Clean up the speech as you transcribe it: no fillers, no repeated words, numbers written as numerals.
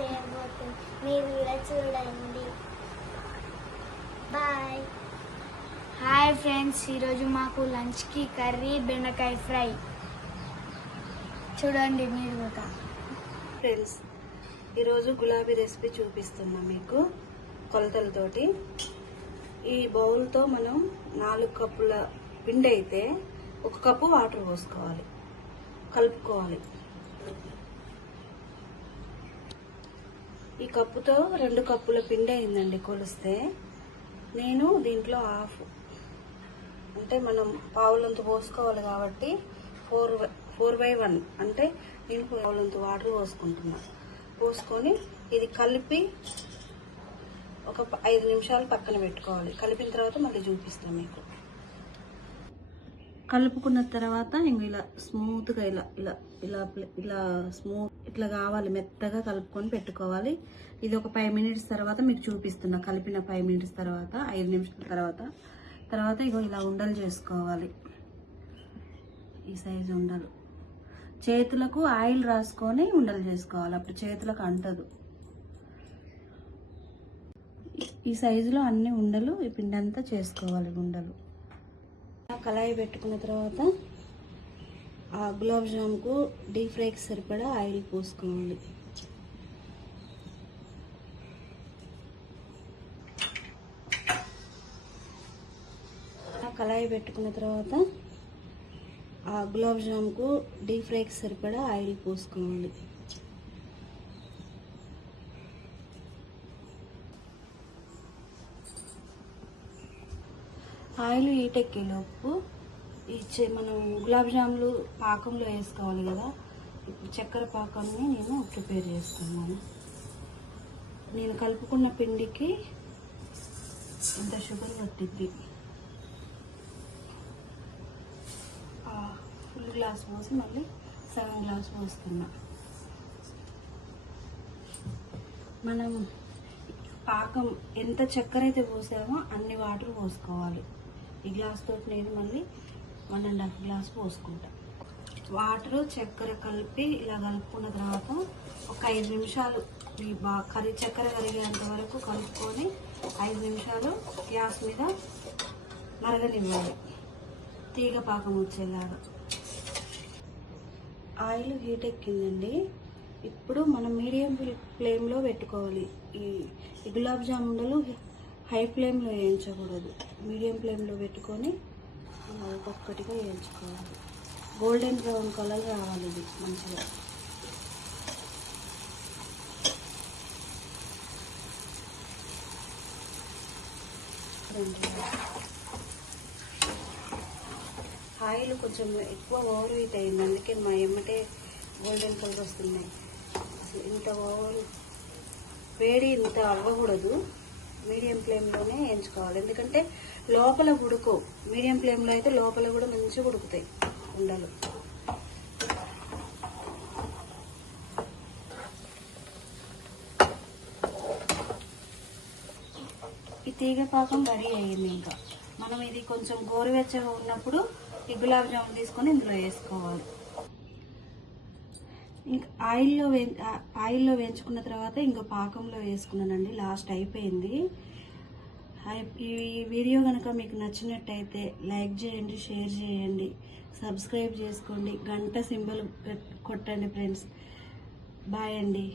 చేయబోతుంది, మీరు కూడా చూడండి. బాయ్. హాయ్ ఫ్రెండ్స్, ఈరోజు మాకు లంచ్కి కర్రీ బెండకాయ ఫ్రై. చూడండి మీరు కూడా. ఫ్రెండ్స్, ఈరోజు గులాబీ రెసిపీ చూపిస్తున్నా మీకు కొలతలతోటి. ఈ బౌల్తో మనం 4 కప్పుల పిండి అయితే 1 కప్పు వాటర్ పోసుకోవాలి, కలుపుకోవాలి. ఈ కప్పుతో 2 కప్పుల పిండి అయిందండి కొలిస్తే. నేను దీంట్లో హాఫ్, అంటే మనం పావులంత పోసుకోవాలి కాబట్టి 4/1 అంటే నేను పావులంత వాటర్ పోసుకుంటున్నా. పోసుకొని ఇది కలిపి ఒక 5 నిమిషాలు పక్కన పెట్టుకోవాలి. కలిపిన తర్వాత మళ్ళీ చూపిస్తాను మీకు. కలుపుకున్న తర్వాత ఇంక ఇలా స్మూత్గా ఇలా ఇలా ఇలా ఇలా స్మూత్ ఇట్లా కావాలి, మెత్తగా కలుపుకొని పెట్టుకోవాలి. ఇది ఒక 5 మినిట్స్ తర్వాత మీకు చూపిస్తున్నా. కలిపిన 5 మినిట్స్ తర్వాత, 5 నిమిషాల తర్వాత ఇగో ఇలా ఉండలు చేసుకోవాలి. ఈ సైజు ఉండలు. చేతులకు ఆయిల్ రాసుకొని ఉండలు చేసుకోవాలి, అప్పుడు చేతులకు అంటదు. ఈ సైజులో అన్ని ఉండలు, ఈ పిండి అంతా చేసుకోవాలి ఉండలు. కళాయి పెట్టుకున్న తర్వాత ఆ గులాబ్ జామ్కు డీప్ ఫ్రైకి సరిపడా ఆయిల్ పోసుకోవాలి. కళాయి పెట్టుకున్న తర్వాత ఆ గులాబ్ జామ్కు డీప్ ఫ్రైకి సరిపడా ఆయిల్ పోసుకోవాలి. ఆయిల్ హీటెక్కేలోపు మనం గులాబ్ జాములు పాకంలో వేసుకోవాలి కదా. ఇప్పుడు చక్కెర పాకాన్ని నేను ప్రిపేర్ చేస్తున్నాను. నేను కలుపుకున్న పిండికి ఇంత షుగర్ పట్టిద్ది. ఫుల్ గ్లాస్ పోసి మళ్ళీ సగం గ్లాస్ పోస్తున్నా. మనం పాకం ఎంత చక్కెర అయితే పోసామో అన్ని వాటర్ పోసుకోవాలి. ఈ గ్లాస్ తోటి నేను మళ్ళీ 1.5 గ్లాస్ పోసుకుంటా. వాటర్ చక్కెర కలిపి ఇలా కలుపుకున్న తర్వాత ఒక 5 నిమిషాలు ఈ చక్కెర కరిగేంత వరకు కలుపుకొని 5 నిమిషాలు గ్యాస్ మీద మరగనివ్వాలి, తీగ పాకం వచ్చేలాగా. ఆయిల్ హీట్ ఎక్కిందండి. ఇప్పుడు మనం మీడియం ఫ్లేమ్లో పెట్టుకోవాలి. ఈ గులాబ్ జామున్లు హై ఫ్లేమ్లో వేయించకూడదు, మీడియం ఫ్లేమ్లో పెట్టుకొని ఒక్కొక్కటిగా వేయించుకోవాలి. గోల్డెన్ బ్రౌన్ కలర్ రావాలి ఇది మంచిగా. ఆయిల్ కొంచెం ఎక్కువ ఓవర్ హీట్ అయింది, అందుకే మా ఎమ్మటే గోల్డెన్ కలర్ వస్తున్నాయి. అసలు ఇంత ఓవర్ వేడి ఇంత అవ్వకూడదు, మీడియం ఫ్లేమ్లోనే వేయించుకోవాలి. ఎందుకంటే లోపల ఉడుకవు. మీడియం ఫ్లేమ్లో అయితే లోపల కూడా మంచిగా ఉడుకుతాయి ఉండలు. ఈ తీగ పాకం రెడీ అయ్యింది. ఇంకా మనం ఇది కొంచెం గోరువెచ్చగా ఉన్నప్పుడు ఈ గులాబ్ జామున్ తీసుకొని ఇందులో వేసుకోవాలి. ఇంకా ఆయిల్లో వేయించుకున్న తర్వాత ఇంకా పాకంలో వేసుకున్నానండి. లాస్ట్ అయిపోయింది. ఈ వీడియో కనుక మీకు నచ్చినట్టయితే లైక్ చేయండి, షేర్ చేయండి, సబ్స్క్రైబ్ చేసుకోండి, గంట సింబల్ కొట్టండి ఫ్రెండ్స్. బాయ్ అండి.